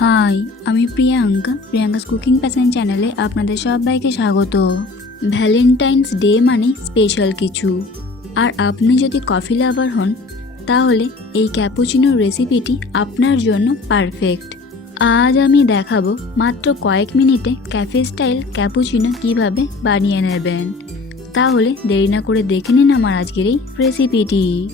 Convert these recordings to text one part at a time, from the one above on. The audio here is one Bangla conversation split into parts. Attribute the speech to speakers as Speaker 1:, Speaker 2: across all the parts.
Speaker 1: হাই আমি প্রিয়াঙ্কা, প্রিয়াঙ্কাস কুকিং প্যাশন চ্যানেলে আপনাদের সবাইকে স্বাগত। ভ্যালেন্টাইন্স ডে মানে স্পেশাল কিছু। আর আপনি যদি কফি লাভার হন, তাহলে এই ক্যাপুচিনোর রেসিপিটি আপনার জন্য পারফেক্ট আজ আমি দেখাবো মাত্র কয়েক মিনিটে ক্যাফে স্টাইল ক্যাপুচিনো কীভাবে বানিয়ে নেবেন। তাহলে দেরি না করে দেখে নিন আমার আজকের এই রেসিপিটি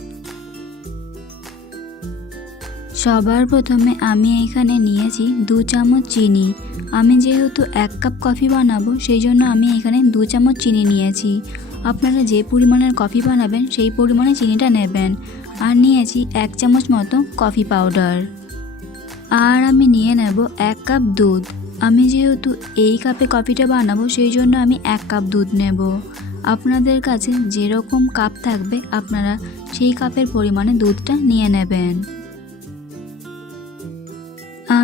Speaker 1: সবার প্রথমে আমি এখানে নিয়েছি দু চামচ চিনি। আমি যেহেতু এক কাপ কফি বানাবো সেই জন্য আমি এখানে দু চামচ চিনি নিয়েছি। আপনারা যে পরিমাণের কফি বানাবেন, সেই পরিমাণে চিনিটা নেবেন। আর নিয়েছি এক চামচ মতো কফি পাউডার। আর আমি নিয়ে নেব এক কাপ দুধ। আমি যেহেতু এই কাপে কফিটা বানাবো সেই জন্য আমি এক কাপ দুধ নেব। আপনাদের কাছে যেরকম কাপ থাকবে, আপনারা সেই কাপের পরিমাণে দুধটা নিয়ে নেবেন।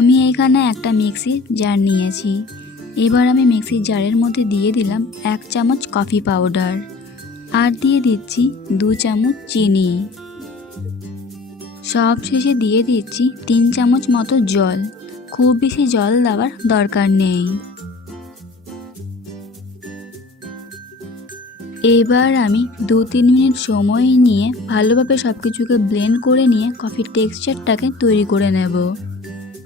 Speaker 1: আমি এখানে একটা মিক্সি জার নিয়েছি। এবার আমি মিক্সির জারের মধ্যে দিয়ে দিলাম এক চামচ কফি পাউডার আর দিয়ে দিচ্ছি দু চামচ চিনি। সব শেষে দিয়ে দিচ্ছি তিন চামচ মতো জল। খুব বেশি জল দেওয়ার দরকার নেই। এবার আমি দু তিন মিনিট সময় নিয়ে ভালোভাবে সব কিছুকে ব্লেন্ড করে নিয়ে কফির টেক্সচারটাকে তৈরি করে নেব।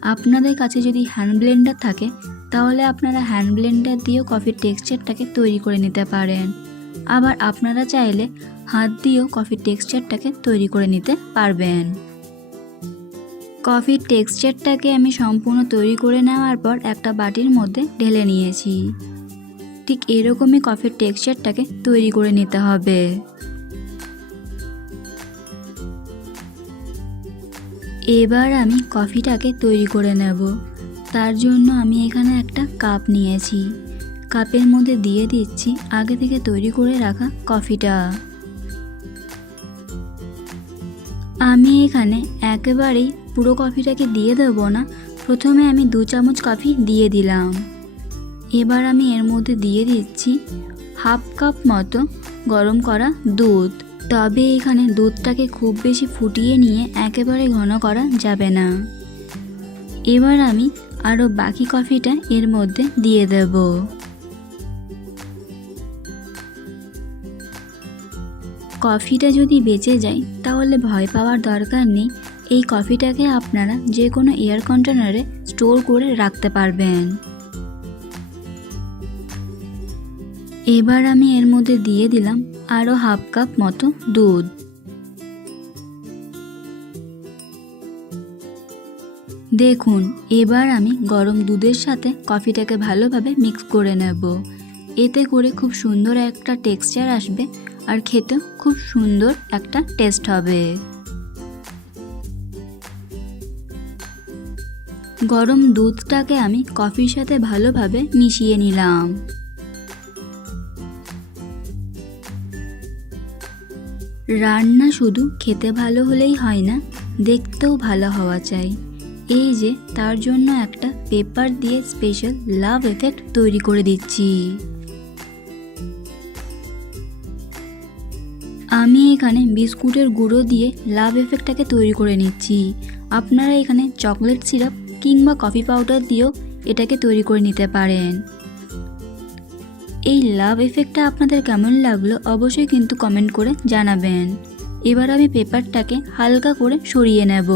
Speaker 1: আপনাদের কাছে যদি হ্যান্ড ব্লেন্ডার থাকে, তাহলে আপনারা হ্যান্ড ব্লেন্ডার দিয়েও কফির টেক্সচারটাকে তৈরি করে নিতে পারেন। আবার আপনারা চাইলে হাত দিয়েও কফির টেক্সচারটাকে তৈরি করে নিতে পারবেন। কফির টেক্সচারটাকে আমি সম্পূর্ণ তৈরি করে নেওয়ার পর একটা বাটির মধ্যে ঢেলে নিয়েছি। ঠিক এরকমই কফির টেক্সচারটাকে তৈরি করে নিতে হবে। এবার আমি কফিটাকে তৈরি করে নেব। তার জন্য আমি এখানে একটা কাপ নিয়েছি। কাপের মধ্যে দিয়ে দিচ্ছি আগে থেকে তৈরি করে রাখা কফিটা। আমি এখানে একেবারেই পুরো কফিটাকে দিয়ে দেবো না। প্রথমে আমি দু চামচ কফি দিয়ে দিলাম। এবার আমি এর মধ্যে দিয়ে দিচ্ছি হাফ কাপ মতো গরম করা দুধ। তবে এখানে দুধটাকে খুব বেশি ফুটিয়ে নিয়ে একেবারে ঘন করা যাবে না। এবার আমি আরও বাকি কফিটা এর মধ্যে দিয়ে দেব। কফিটা যদি বেঁচে যায়, তাহলে ভয় পাওয়ার দরকার নেই। এই কফিটাকে আপনারা যে কোনো এয়ার কন্টেনারে স্টোর করে রাখতে পারবেন। এবার আমি এর মধ্যে দিয়ে দিলাম আরও হাফ কাপ মতো দুধ। দেখুন, এবার আমি গরম দুধের সাথে কফিটাকে ভালোভাবে মিক্স করে নেব। এতে করে খুব সুন্দর একটা টেক্সচার আসবে আর খেতেও খুব সুন্দর একটা টেস্ট হবে। গরম দুধটাকে আমি কফির সাথে ভালোভাবে মিশিয়ে নিলাম। রান্না শুধু খেতে ভালো হলেই হয় না, দেখতেও ভালো হওয়া চাই। এই যে, তার জন্য একটা পেপার দিয়ে স্পেশাল লাভ এফেক্ট তৈরি করে দিচ্ছি। আমি এখানে বিস্কুটের গুঁড়ো দিয়ে লাভ এফেক্টটাকে তৈরি করে নিচ্ছি। আপনারা এখানে চকলেট সিরাপ কিংবা কফি পাউডার দিয়েও এটাকে তৈরি করে নিতে পারেন। এই লাভ এফেক্টটা আপনাদের কেমন লাগল অবশ্যই কিন্তু কমেন্ট করে জানাবেন। এবার আমি পেপারটাকে হালকা করে সরিয়ে নেব।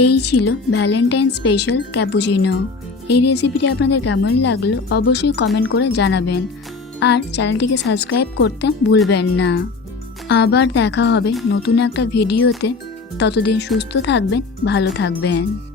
Speaker 1: এই ছিল ভ্যালেন্টাইন স্পেশাল ক্যাপুচিনো এই রেসিপিটি আপনাদের কেমন লাগল অবশ্যই কমেন্ট করে জানাবেন। আর চ্যানেলটিকে সাবস্ক্রাইব করতে ভুলবেন না। আবার দেখা হবে নতুন একটা ভিডিওতে ততদিন সুস্থ থাকবেন, ভালো থাকবেন।